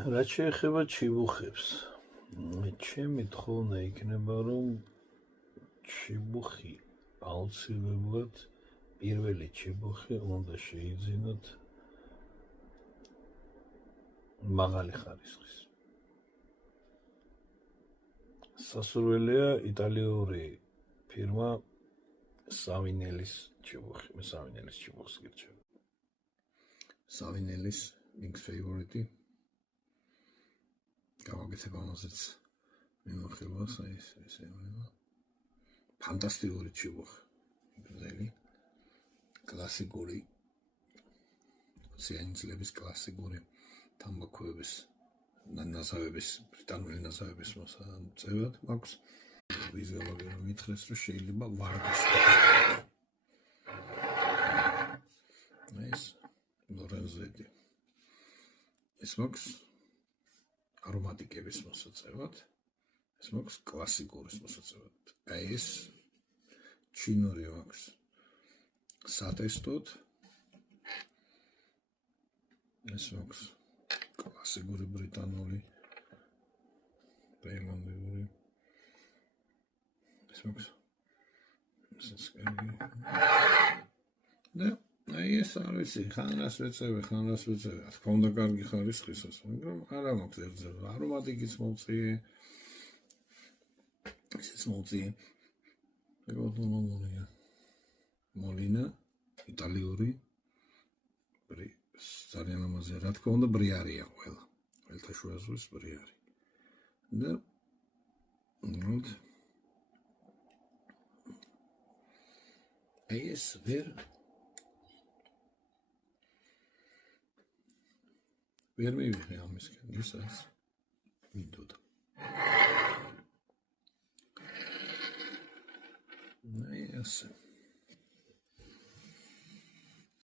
რაც შეეხება ჩიბუხებს, ჩემი თხოვნა იქნება, რომ ჩიბუხი აუცილებლად პირველი ჩიბუხი უნდა შეიძინოთ მაღალი ხარისხის. სასურველია იტალიური ფირმა სავინელის ჩიბუხი. მე სავინელის ჩიბუხს გირჩევ. სავინელის მიქს ფეივორიტი. გავაკეთებ ამაზეც მიმოხილვას, აი ეს ეუბნება. ფანტასტიკური ჩიბუხი. გზელი. კლასიკური ოციანის კლასიკური თამბაქოების ნაზავების, ბრიტანული ნაზავების მოსაწევად მაქვს. ვიზიოლოგია მითხრეს, რომ შეიძლება ვარგის. ეს ლორენზედი. ეს მაქვს არომატიკების მოსაწევად, ეს მაქვს კლასიკურის მოსაწევად. აი ეს ჩინური მაქვს სატესტოდ. ეს მაქვს კლასიკური ბრიტანული პეიმონდიური. ეს მაქვს და აი ეს არ ვიცი, ხანას ვეწევი, რა თქმა უნდა კარგი ხარისხისას, მაგრამ არა მაქვს ერთზევა. არომატიკიც მოვწიე. ესეც მოვწიე. ეგოთუნონია. მოლინა, იტალიური. ძალიან ამაზე, რა თქმა უნდა, ბრიარია ყველა. ხმელთაშუა ზღვის ბრიარი. და აი ეს ვერ მივიღე ამისკენ, ისაც მინდოდა. აი ასე.